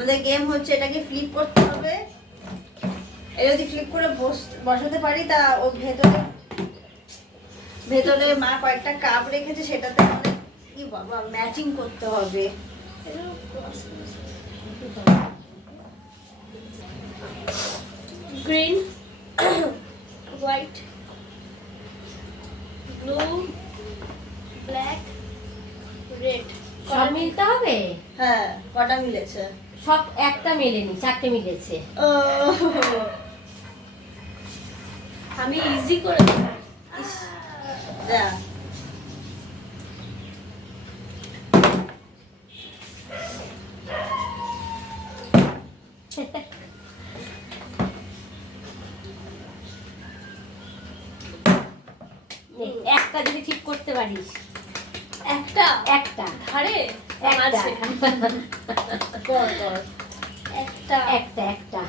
আমাদের গেম হচ্ছে এটাকে ফ্লিপ করতে হবে। এটা যদি ফ্লিপ করে বসাতে পারি তা ও ভেতরে মা কয়েকটা কাপ রেখেছে, সেটাতে আমাদের কি বাবা ম্যাচিং করতে হবে। Green, white, blue, black, red সব মিলতে হবে? হ্যাঁ, কটা মিলেছে? সব একটা মেলেনি, 4টে মিলেছে। ও আমি ইজি করে দেব। যা একটা যদি ঠিক করতে পারিস। একটা একটা ধারে একটা আছে। কর কর। একটা একটা একটা